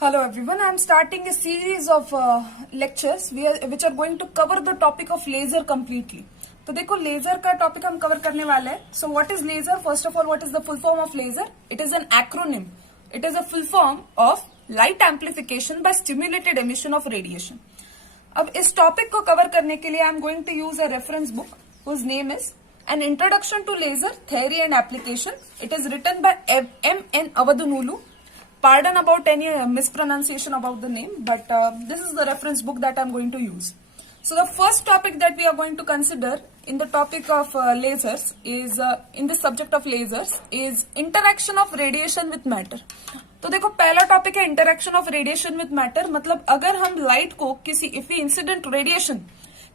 Hello everyone, I am starting a series of lectures which are going to cover the topic of laser completely. तो देखो laser का topic हम cover करने वाले हैं. So what is laser? First of all, what is the full form of laser? It is an acronym. It is a full form of light amplification by stimulated emission of radiation. अब इस topic को cover करने के लिए I am going to use a reference book whose name is an introduction to laser theory and application. It is written by M.N. Avadhanulu. Pardon about any mispronunciation about the name, but this is the reference book that I'm going to use. So the first topic that we are going to consider in the topic of lasers is in the subject of lasers is interaction of radiation with matter. तो देखो पहला topic है interaction of radiation with matter. मतलब अगर हम light को किसी if we incident radiation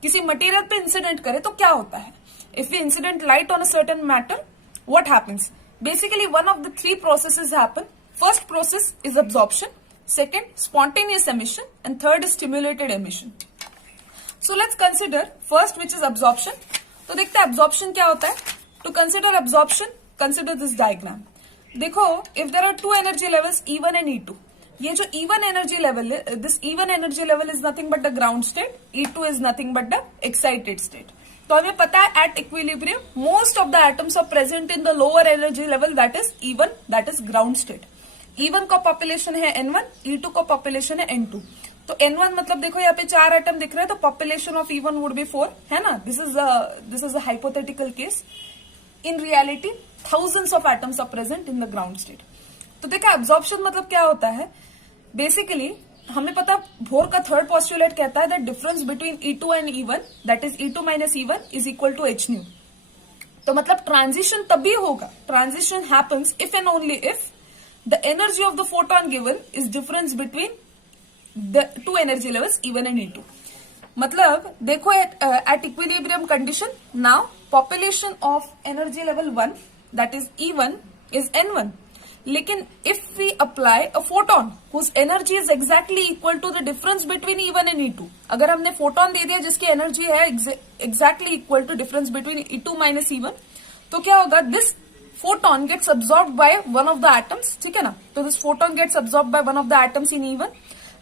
किसी मटेरियल पे इंसिडेंट करें तो क्या होता है. If we incident light on a certain matter, what happens? Basically one of the three processes happen. First process is absorption, second spontaneous emission, and third is stimulated emission. So let's consider first, which is absorption. तो देखते हैं absorption क्या होता है. To consider absorption, consider this diagram. देखो, if there are two energy levels E1 and E2, ये जो E1 energy level है, this E1 energy level is nothing but the ground state, E2 is nothing but the excited state. तो हमें पता है at equilibrium most of the atoms are present in the lower energy level, that is E1, that is ground state. E1 का population है N1, E2 का population है N2. तो N1 मतलब देखो यहाँ पे 4 एटम दिख रहे हैं, तो population of E1 would be 4, है ना. This is a hypothetical case. In reality thousands of atoms are present in the ground state. तो देखा एब्जॉर्प्शन मतलब क्या होता है. बेसिकली हमें पता भोर का थर्ड पोस्टुलेट कहता है that difference between E2 and E1, that is E2 minus E1 is equal to h nu. तो मतलब ट्रांजिशन तभी होगा, transition happens if and only if the energy of the photon given is difference between the two energy levels E1 and E2. मतलब देखो at equilibrium condition now population of energy level 1 that is E1 is N1. लेकिन if we apply a photon whose energy is exactly equal to the difference between E1 and E2, अगर हमने photon दे दिया जिसकी energy है exactly equal to difference between E2 minus E1, तो क्या होगा. This photon gets absorbed by one of the atoms, ठीक है ना. तो this photon gets absorbed by one of the atoms in E1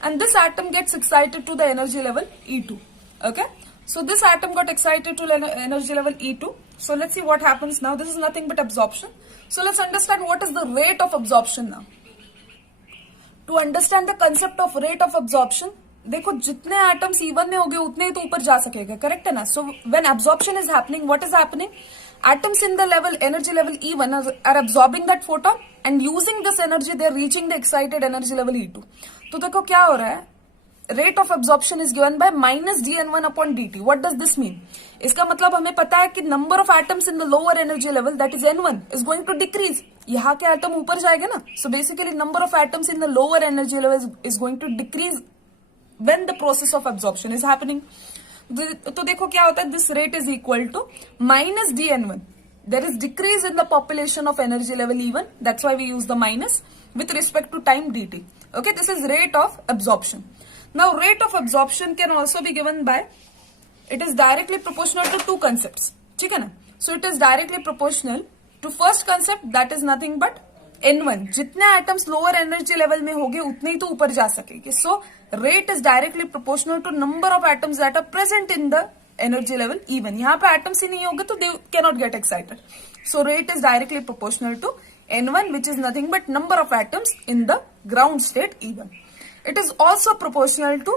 and this atom gets excited to the energy level E2. Okay, so this atom got excited to energy level E2. So let's see what happens now. This is nothing but absorption. So let's understand what is the rate of absorption now. To understand the concept of rate of absorption, देखो जितने atoms E1 में होंगे उतने ही तो ऊपर जा सकेगा, correct है ना. So when absorption is happening, what is happening? Atoms in the energy level E1 are absorbing that photon and using this energy they are reaching the excited energy level E2. तो देखो क्या हो रहा है. Rate of absorption is given by minus dN1 upon dt. What does this mean? इसका मतलब हमें पता है कि number of atoms in the lower energy level, that is N1, is going to decrease. यहाँ के atom ऊपर जाएंगे ना. So basically number of atoms in the lower energy level is going to decrease when the process of absorption is happening. तो देखो क्या होता है. This rate is equal to minus dN1. There is decrease in the population of energy level E1, that's why we use the minus with respect to time dt. Okay, this is rate of absorption. Now rate of absorption can also be given by, it is directly proportional to two concept, ठीक है ना. So it is directly proportional to first concept, that is nothing but N1. जितने atoms lower energy level में होंगे उतने ही तो ऊपर जा सकेंगे. So rate is directly proportional to number of atoms that are present in the energy level E1. यहाँ पे एटम्स ही नहीं होंगे तो they can not get excited. So rate is directly proportional to N1, which is nothing but number of atoms in the ground state E1. It is also proportional to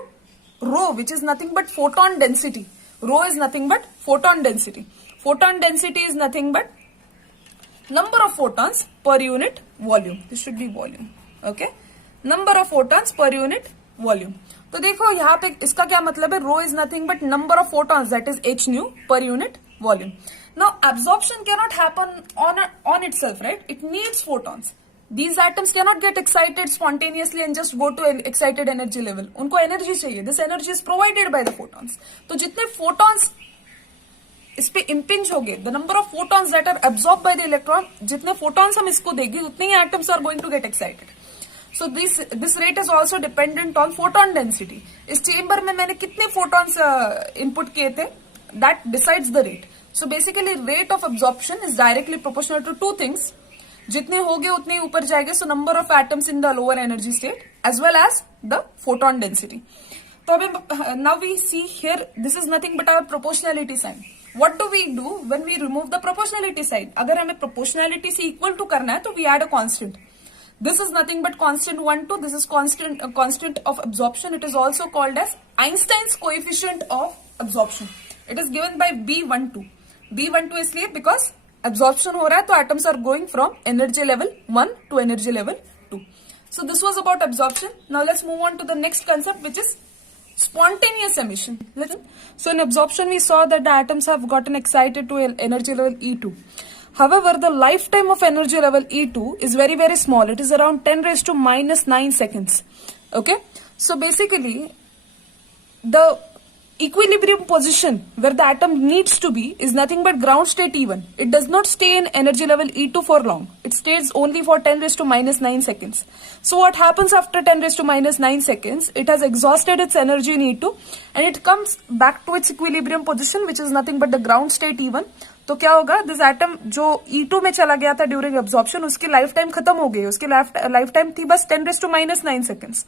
rho, which is nothing but photon density. Rho is nothing but photon density. Photon density is nothing but number of photons per unit volume. This should be volume. Okay, number of photons per unit volume. तो देखो यहाँ पे इसका क्या मतलब है. Rho is nothing but number of photons, that is h nu per unit volume. Now absorption cannot happen on itself, right? It needs photons. These atoms cannot get excited spontaneously and just go to an excited energy level. उनको energy चाहिए. This energy is provided by the photons. तो जितने photons इस पे impinge हो गए, the number of photons that are absorb by the electron, जितने photons हम इसको देंगे उतने ही atoms are going to get excited. So this rate is also dependent on photon density. इस चेम्बर में मैंने कितने फोटॉन्स इनपुट किए थे, that decides the rate. So basically rate of absorption is directly proportional to two things. जितने होंगे उतने ही ऊपर जाएंगे. So number of atoms in the lower energy state as well as the photon density. तो अभी now we see here this is nothing but our proportionality sign. What do we do when we remove the proportionality sign? अगर हमें proportionality से equal to करना है तो we add a constant. This is nothing but constant 1, 2. This is constant of absorption. It is also called as Einstein's coefficient of absorption. It is given by B12. B12 इसलिए because absorption हो रहा है तो atoms are going from energy level 1 to energy level 2. So this was about absorption. Now let's move on to the next concept, which is spontaneous emission. So in absorption we saw that the atoms have gotten excited to energy level E2. However, the lifetime of energy level E2 is very, very small. It is around 10 raised to minus 9 seconds. Okay. So basically, the equilibrium position where the atom needs to be is nothing but ground state E1. It does not stay in energy level E2 for long. It stays only for 10 raised to minus 9 seconds. So what happens after 10 raised to minus 9 seconds? It has exhausted its energy in E2 and it comes back to its equilibrium position, which is nothing but the ground state E1. तो क्या होगा, this atom जो E2 में चला गया था during absorption, उसकी life time खत्म हो गई. उसकी लाइफ टाइम थी बस 10 raised to minus 9 seconds.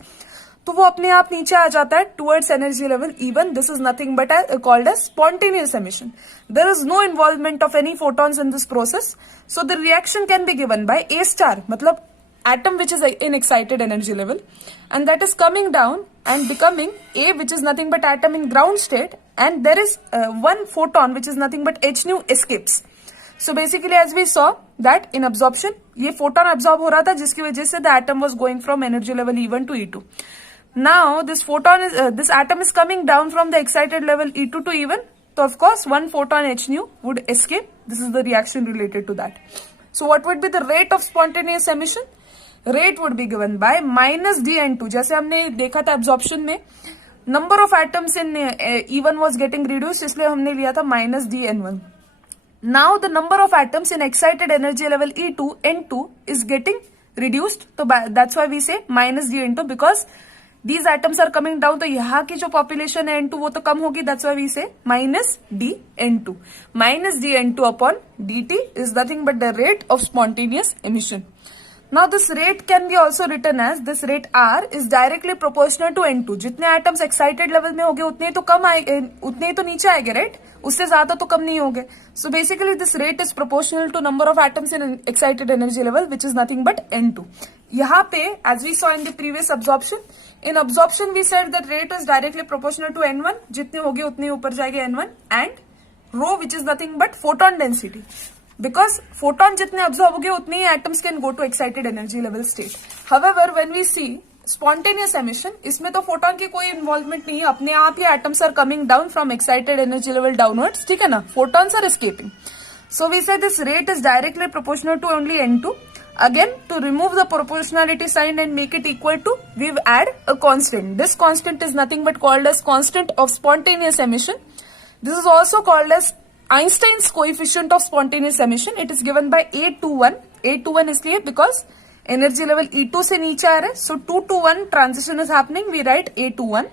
तो वो अपने आप नीचे आ जाता है towards energy level E1. This is nothing but called as spontaneous emission. There is no involvement of any photons in this process. So the reaction can be given by A star, मतलब atom which is in excited energy level, and that is coming down and becoming A, which is nothing but atom in ground state, and there is one photon which is nothing but H nu escapes. So basically as we saw that in absorption ये photon absorb हो रहा था जिसकी वजह से the atom was going from energy level E1 to E2. Now this atom is coming down from the excited level E2 to E1. So of course one photon H nu would escape. This is the reaction related to that. So what would be the rate of spontaneous emission? Rate would be given by minus dN2. जैसे हमने देखा था absorption में number of atoms in E1 was getting reduced, इसलिए हमने लिया था minus dN1. Now the number of atoms in excited energy level E2 N2 is getting reduced. So that's why we say minus dN2 because these atoms are coming down. तो यहाँ की जो population है N2 वो तो कम होगी. That's why we say minus dN2. Minus dN2 upon dt is nothing but the rate of spontaneous emission. Now this rate can be also written as this rate R is directly proportional to N2. जितने atoms excited level में होंगे उतने तो कम आएंगे, उतने तो नीचे आएंगे, right? उससे ज्यादा तो कम नहीं होंगे. So basically this rate is proportional to number of atoms in excited energy level, which is nothing but N2. यहाँ पे as we saw in the previous absorption, in absorption we said that rate is directly proportional to N1. जितने होंगे उतने ऊपर जाएंगे N1 and rho, which is nothing but photon density. Because photon जितने absorb होंगे उतने ही atoms can go to excited energy level state. However, when we see spontaneous emission, इसमें तो photon की कोई involvement नहीं है, अपने आप ही atoms are coming down from excited energy level downwards, ठीक है ना? Photons are escaping. So we say this rate is directly proportional to only N2. Again, to remove the proportionality sign and make it equal to, we add a constant. This constant is nothing but called as constant of spontaneous emission. This is also called as Einstein's coefficient of spontaneous emission. It is given by A21. A21 इसलिए because energy level E2 से नीचे आ रहा है. So 2 to 1 transition is happening. We write A21.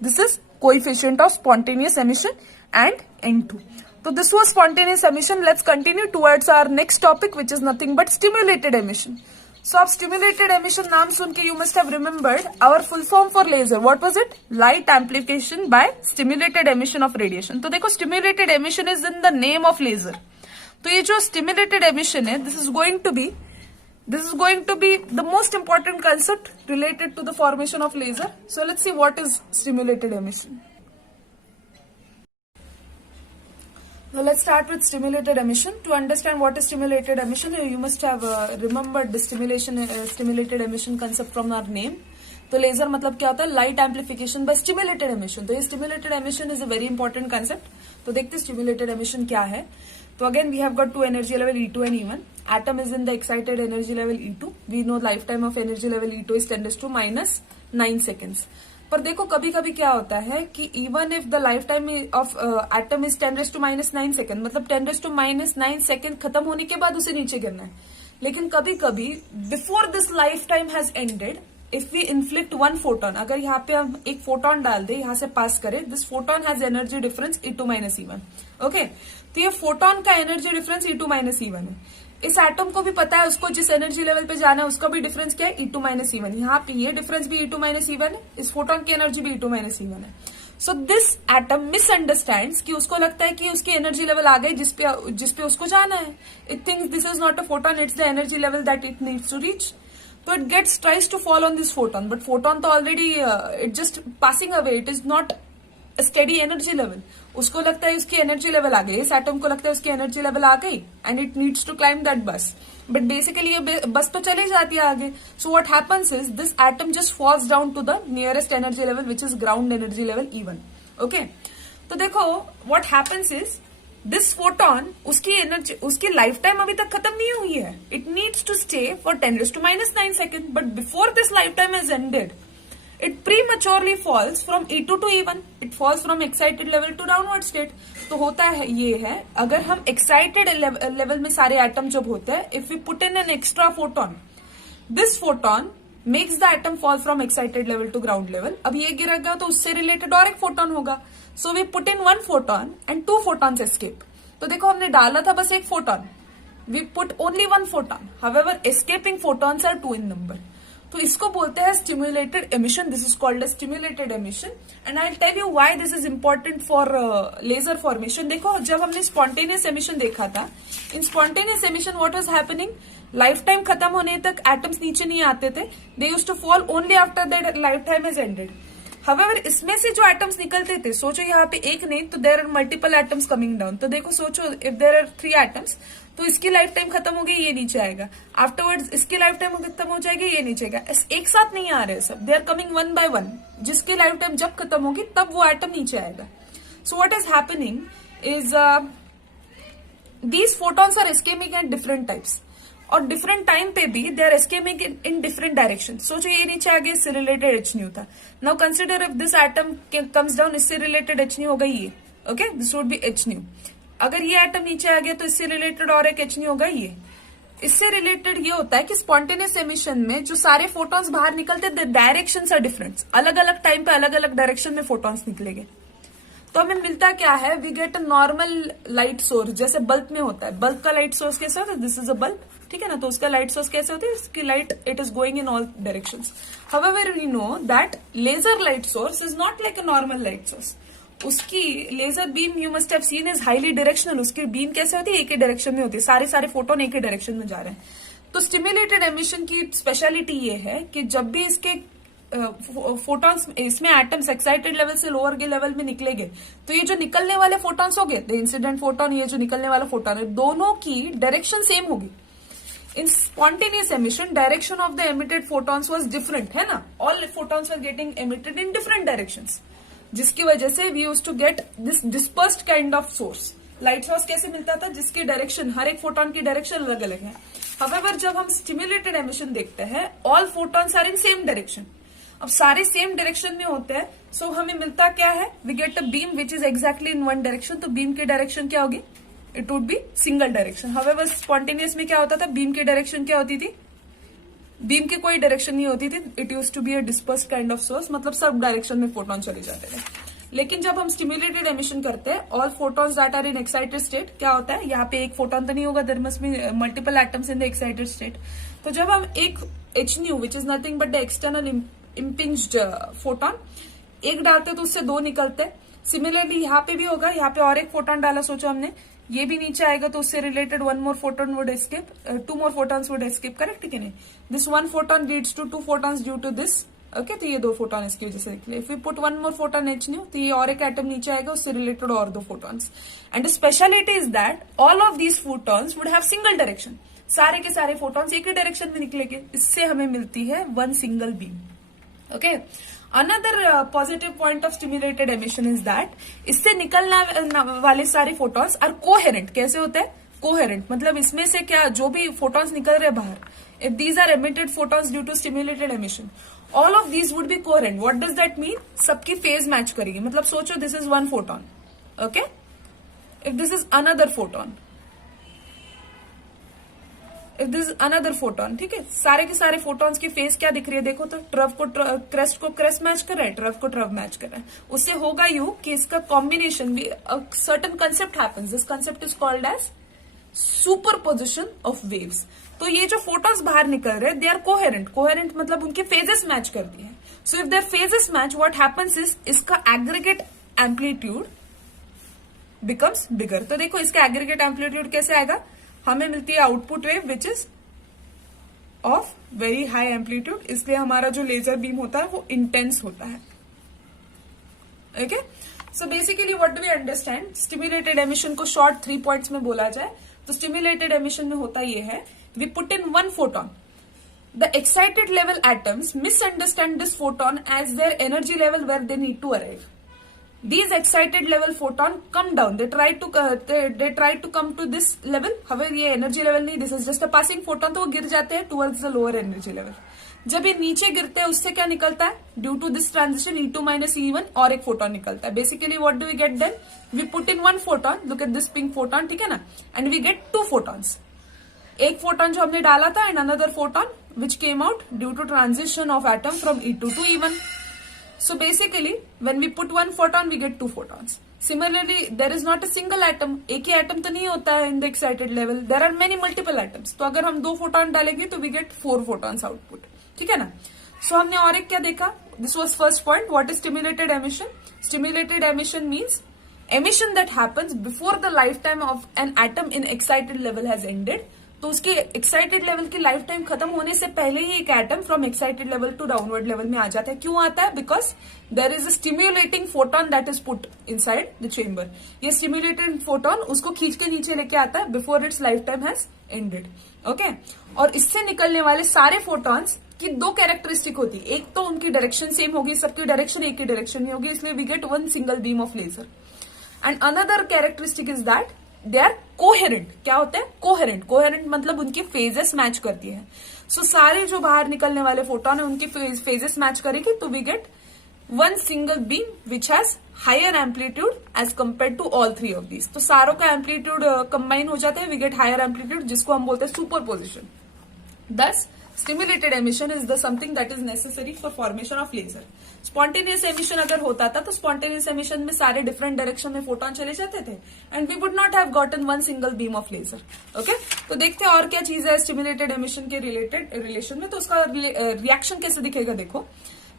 This is coefficient of spontaneous emission and N2. So this was spontaneous emission. Let's continue towards our next topic, which is nothing but stimulated emission. So आप stimulated emission नाम सुन के you must have remembered our full form for laser. What was it? Light amplification by stimulated emission of radiation. तो देखो stimulated emission is in the name of laser. तो ये जो stimulated emission है, this is going to be the most important concept related to the formation of laser. So let's see what is stimulated emission. Now let's start with stimulated emission. To understand what is stimulated emission, you must have remembered the stimulated emission concept from our name. तो laser मतलब क्या होता है? Light amplification by stimulated emission. तो ये stimulated emission is a very important concept. तो देखते हैं स्टिमुलेटेड एमिशन क्या है. तो again we have got two energy level E2 and E1. Atom is in the excited energy level E2. We know lifetime of energy level E2 is 10 raised to minus 9 seconds. पर देखो कभी कभी क्या होता है कि even if the life time of atom is 10 raised to minus 9 second, मतलब 10 raised to minus 9 second खत्म होने के बाद उसे नीचे गिरना है. लेकिन कभी कभी before this life time has ended, if we inflict one photon, अगर यहाँ पे हम एक फोटोन डाल दे, यहाँ से पास करे, this photon has energy difference E2 minus E1. Okay, तो ये फोटोन का energy difference E2 minus E1 है. इस एटम को भी पता है उसको जिस एनर्जी लेवल पे जाना है उसका भी डिफरेंस क्या है, E2 माइनस E1। यहाँ पे ये डिफरेंस भी E2 माइनस E1 है, इस फोटोन की एनर्जी भी E2 माइनस E1 है। सो दिस एटम मिसअंडरस्टैंड्स कि उसको लगता है कि उसकी एनर्जी लेवल आ गई जिसपे उसको जाना है। It thinks this is not a photon, it's the energy level that it needs to reach. तो it gets tries to fall on this photon, but photon तो already it just passing away, it is not steady energy level. उसको लगता है उसकी energy level आ गई, इस atom को लगता है उसकी एनर्जी लेवल आ गई and it needs to climb that bus, but basically ये बस तो चली जाती है आगे। So what happens is this atom just falls down to the nearest energy level which is ground energy level E1। Okay, तो देखो what happens is this photon उसकी एनर्जी, उसकी लाइफ टाइम अभी तक खत्म नहीं हुई है। It needs to stay for 10⁻⁹ second, but before this life time is ended it prematurely falls from E2 to E1. It falls from excited level to downward state. तो होता है ये है, अगर हम excited level में सारे एटम जब होते हैं, if we put in an extra photon, this photon makes the atom fall from excited level to ground level. अब ये गिर गया तो उससे रिलेटेड और एक फोटोन होगा, so we put in one photon and two photons escape. तो देखो हमने डाला था बस एक photon, we put only one photon, however escaping photons are 2 in number. तो इसको बोलते हैं stimulated emission. This is called a stimulated emission and I will tell you why this is important for laser formation. देखो जब हमने spontaneous emission देखा था, in spontaneous emission what was happening, life time खत्म होने तक एटम्स नीचे नहीं आते थे, they used to fall only after that life time is ended. However इसमें से जो एटम्स निकलते थे, सोचो यहाँ पे एक नहीं तो there are multiple atoms coming down. तो देखो सोचो इफ देयर आर 3 एटम्स, तो इसकी लाइफ टाइम खत्म हो गई, ये नीचे आएगा, आफ्टरवर्ड्स इसकी लाइफ टाइम खत्म हो जाएगी, ये नीचे आएगा। एक साथ नहीं आ रहे सब, they are coming one by one. जिसकी लाइफ टाइम जब खत्म होगी तब वो एटम नीचे आएगा। So what is happening is these photons are escaping at different types, और डिफरेंट टाइम पे भी they are escaping in different direction. सोचो ये नीचे आ गया, इससे रिलेटेड H था। Now consider if this atom comes down, इससे रिलेटेड H होगा ये, okay, this would be H। अगर ये एटम नीचे आ गया तो इससे रिलेटेड और एक H होगा ये। इससे रिलेटेड ये होता है कि स्पॉन्टेनियस एमिशन में जो सारे फोटॉन्स बाहर निकलते हैं, द डायरेक्शंस आर डिफरेंट, अलग अलग टाइम पे अलग अलग डायरेक्शन में फोटॉन्स निकलेंगे। तो हमें मिलता क्या है, we get a normal light source, जैसे बल्ब में होता है। बल्ब का लाइट सोर्स कैसे होता है, दिस इज अ बल्ब, ठीक है ना। तो उसका लाइट सोर्स कैसे होती है, इसकी light it is going in all directions. However we know that laser light source is not like a normal light source. उसकी laser beam you must have seen is highly directional. उसकी beam कैसे होती है, एक ही direction में होती है, सारे फोटोन एक ही डायरेक्शन में जा रहे हैं। तो स्टिम्युलेटेड एमिशन की स्पेशलिटी ये है कि जब भी इसके फोटॉन्स, इसमें एटम्स एक्साइटेड लेवल से लोअर के लेवल में निकलेंगे, तो ये जो निकलने वाले फोटॉन्स होंगे, द इंसिडेंट फोटोन, ये जो निकलने वाला फोटोन है, दोनों की डायरेक्शन सेम होगी। In spontaneous emission direction of the emitted photons was different, है ना। All photons were getting emitted in different directions, जिसकी वजह से we used to get this dispersed kind of source. Light source कैसे मिलता था, जिसकी डायरेक्शन, हर एक फोटोन की डायरेक्शन अलग अलग है। हाउएवर जब हम स्टिम्युलेटेड एमिशन देखते हैं, all photons are in same direction. अब सारे सेम डायरेक्शन में होते हैं, सो हमें मिलता क्या है, we get a beam which is exactly in one direction. तो बीम की डायरेक्शन क्या होगी, it would be single direction. However spontaneous में क्या होता था, बीम की डायरेक्शन क्या होती थी, बीम की कोई डायरेक्शन नहीं होती थी, it used to be a dispersed kind of source, मतलब सब डायरेक्शन में फोटोन चले जाते थे। लेकिन जब हम स्टिम्युलेटेड एमिशन करते हैं, all photons that are in excited state, क्या होता है, यहाँ पे एक फोटोन तो नहीं होगा, there must be multiple atoms in the excited state. तो जब हम एक H which is nothing but the external impinged photon एक डालते तो उससे 2 निकलते हैं। सिमिलरली यहाँ पे भी होगा, यहाँ पे और एक फोटोन डाला, सोचो हमने, ये भी नीचे आएगा तो उससे related 1 more photon would escape, 2 more photons would escape, correct कि नहीं। This 1 photon leads to 2 photons due to this, okay. तो ये 2 फोटोन इसकी वजह से निकले। If we put 1 more photon H तो ये और एक एटम नीचे आएगा, उससे रिलेटेड और 2 photons. And speciality is that all of these photons would have single direction, सारे के सारे फोटॉन्स एक ही डायरेक्शन में निकलेंगे। इससे हमें मिलती है 1 single beam, okay. Another positive point of stimulated emission is that इससे निकलने वाले सारे फोटॉन्स आर कोहेरेंट। कैसे होते हैं, कोहेरेंट, मतलब इसमें से क्या, जो भी फोटॉन्स निकल रहे बाहर, if these are emitted photons due to stimulated emission, all of these would be coherent. What does that mean, सबकी फेज मैच करेगी। मतलब सोचो this is 1 photon, okay, if this is another photon, if this is another photon, ठीक है, सारे के सारे photons की फेस क्या दिख रही है, देखो तो ट्रव को क्रेस्ट को क्रेस्ट मैच कर रहा है, ट्रव को ट्रव मैच कर रहा है। उससे होगा यू कि इसका कॉम्बिनेशन भी, certain concept happens, this concept is called as superposition of waves. तो ये जो फोटॉन्स बाहर निकल रहे हैं दे आर कोहेरेंट। कोहेरेंट मतलब उनके फेजेस मैच करती है। So if their phases match what happens is इसका एग्रीगेट एम्पलीट्यूड बिकम्स बिगर। तो देखो इसका एग्रीगेट एम्पलीट्यूड कैसे आएगा, हमें मिलती है output wave which is of very high amplitude, इसलिए हमारा जो लेजर बीम होता है वो इंटेंस होता है। Okay, so basically what do we understand, stimulated emission को शॉर्ट 3 पॉइंट्स में बोला जाए तो स्टिम्युलेटेड एमिशन में होता ये है, we put in one photon, the excited level atoms misunderstand this photon as their energy level where they need to arrive. These excited level photon come down. They try to come to this level. हवे ये energy level नहीं, this is just a passing photon, तो वो गिर जाते हैं towards the lower energy level. जब ये नीचे गिरते हैं उससे क्या निकलता है, due to this transition E2 minus E1 और एक फोटोन निकलता है। Basically what do we get then, we put in one photon, look at this pink photon, ठीक है ना, एंड वी गेट 2 फोटॉन्स। एक फोटोन जो हमने डाला था and another photon which came out due to transition of atom from E2 to E1. So basically, when we put one photon, we get 2 photons. Similarly, there is not a single atom. एक ही atom तो नहीं होता है in the excited level. There are many multiple atoms. तो अगर हम 2 photon डालेंगे तो we get 4 photons output. ठीक है ना? So हमने और एक क्या देखा? This was first point. What is stimulated emission? Stimulated emission means emission that happens before the lifetime of an atom in excited level has ended. तो उसके एक्साइटेड लेवल की लाइफ टाइम खत्म होने से पहले ही एक atom from excited level to downward level में आ जाता है। क्यों आता है, because there is a stimulating photon that is put inside the chamber. ये स्टिम्युलेटेड फोटोन उसको खींच के नीचे लेके आता है before its life time has ended. Okay, और इससे निकलने वाले सारे फोटॉन्स की 2 कैरेक्टरिस्टिक होती है, एक तो उनकी डायरेक्शन सेम होगी, सबकी डायरेक्शन एक ही डायरेक्शन में होगी, इसलिए we get one single beam of laser. And another characteristic is that they are coherent. क्या होते हैं, कोहेरेंट। कोहेरेंट मतलब उनकी फेजेस मैच करती है। सो सारे जो बाहर निकलने वाले फोटोन है उनकी फेजेस मैच करेगी, तो we get one single beam which has higher amplitude as compare to all 3 of these. तो सारों का एम्पलीट्यूड कंबाइन हो जाते हैं, वी गेट हायर एम्पलीट्यूड, जिसको हम बोलते हैं superposition. Thus stimulated emission is the something that is necessary for formation of laser. Spontaneous emission अगर होता था तो स्पॉन्टेनियस एमिशन में सारे डिफरेंट डायरेक्शन में फोटोन चले जाते थे and we would not have gotten one single beam of laser. Okay, तो देखते हैं और क्या चीज है स्टिम्युलेटेड एमिशन के रिलेशन में। तो उसका रिएक्शन कैसे दिखेगा, देखो,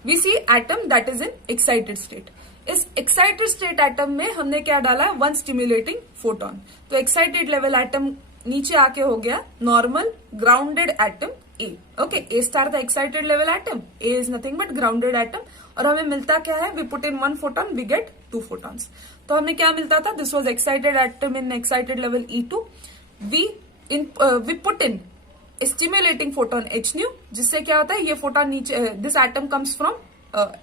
we see atom that is in excited state. इस एक्साइटेड स्टेट एटम में हमने क्या डाला है, वन स्टिम्युलेटिंग फोटोन। तो एक्साइटेड लेवल एटम नीचे आके हो गया normal grounded atom A. Okay, A star the excited level atom, A is nothing but grounded atom, और हमें मिलता क्या है, we put in one photon, we get 2 photons. तो हमें क्या मिलता था, this was excited atom in excited level E2, we put in stimulating photon H nu, जिससे क्या होता है, ये फोटोन नीचे, this atom comes from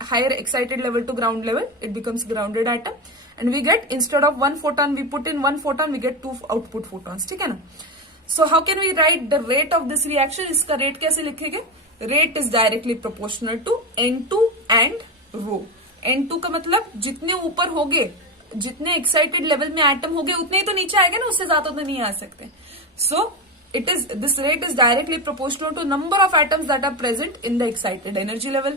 higher excited level to ground level, it becomes grounded atom, and we get instead of one photon we put in one photon, we get 2 output photons. ठीक है ना? So how can we write the rate of this reaction, इसका rate कैसे लिखेंगे, rate is directly proportional to N2 and rho. N2 का मतलब जितने ऊपर होगे, जितने एक्साइटेड लेवल में एटम होगे उतने ही तो नीचे आएगा ना, उससे ज्यादा तो नहीं आ सकते। सो it is this rate is directly proportional to number of atoms that are present in the excited energy level,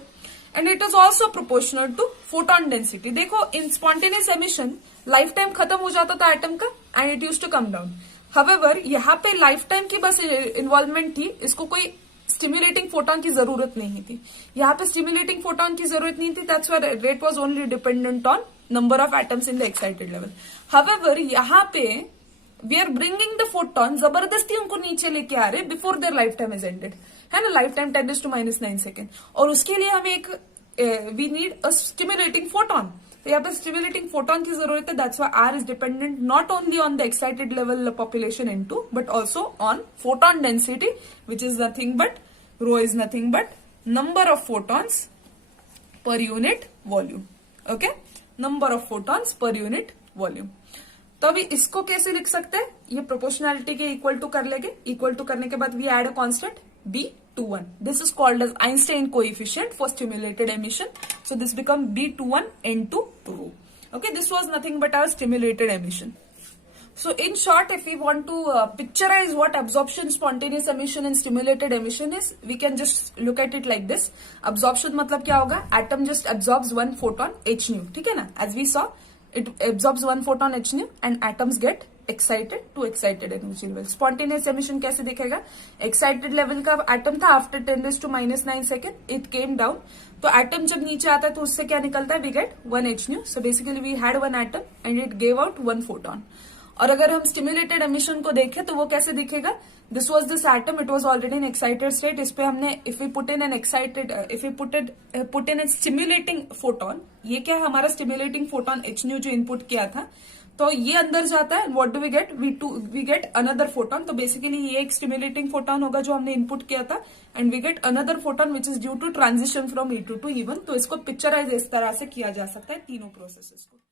and it is also proportional to photon density. देखो, in spontaneous emission life time खत्म हो जाता था atom का and it used to come down. However, यहाँ पे life time की बस इन्वॉल्वमेंट थी, इसको कोई स्टिम्युलेटिंग फोटोन की जरूरत नहीं थी। यहाँ पे स्टिम्युलेटिंग फोटोन की जरूरत नहीं थी, that's why rate was only dependent on number of atoms in the excited level. However, यहाँ पे we are bringing the photon, जबरदस्ती उनको नीचे लेके आ रहे before their life time is ended, है ना, लाइफ टाइम 10⁻⁹ सेकेंड, और उसके लिए हमें एक we need a stimulating photon. तो यहाँ पे स्टिम्युलेटिंग फोटोन की जरूरत है, that's why R is dependent not only on the excited level population N2 but also on photon density which is nothing but rho is nothing but number of photons per unit volume. Okay, number of photons per unit volume. तो अभी इसको कैसे लिख सकते हैं, ये proportionality के equal to कर लेंगे, इक्वल टू करने के बाद we add a constant B21. This is called as Einstein coefficient for stimulated emission. So this become B21 N2 to rho. Okay, this was nothing but our stimulated emission. So in short, if we want to picturize what absorption, spontaneous emission and stimulated emission is, we can just look at it like this. Absorption मतलब क्या होगा, atom just absorbs one photon H nu, ठीक है ना, as we saw, it absorbs one photon H nu and atoms get excited to excited energy level. Spontaneous emission कैसे दिखेगा? Excited level का atom था, after 10⁻⁹ second it came down. तो atom जब नीचे आता है तो उससे क्या निकलता है? We get 1 hν। So basically we had 1 atom and it gave out 1 photon. और अगर हम स्टिमुलेटेड एमिशन को देखें तो वो कैसे दिखेगा? This was this atom, it was already in excited state. इस पे हमने if we put in an excited, if we put in an stimulating photon, ये क्या है? हमारा स्टिमुलेटिंग फोटोन hν जो इनपुट किया था, तो ये अंदर जाता है। What do we get? We get another photon. तो बेसिकली ये एक स्टिमुलेटिंग फोटोन होगा जो हमने इनपुट किया था, and we get another photon which is due to transition from E2 to E1। तो इसको पिक्चराइज इस तरह से किया जा सकता है तीनों प्रोसेसेस को।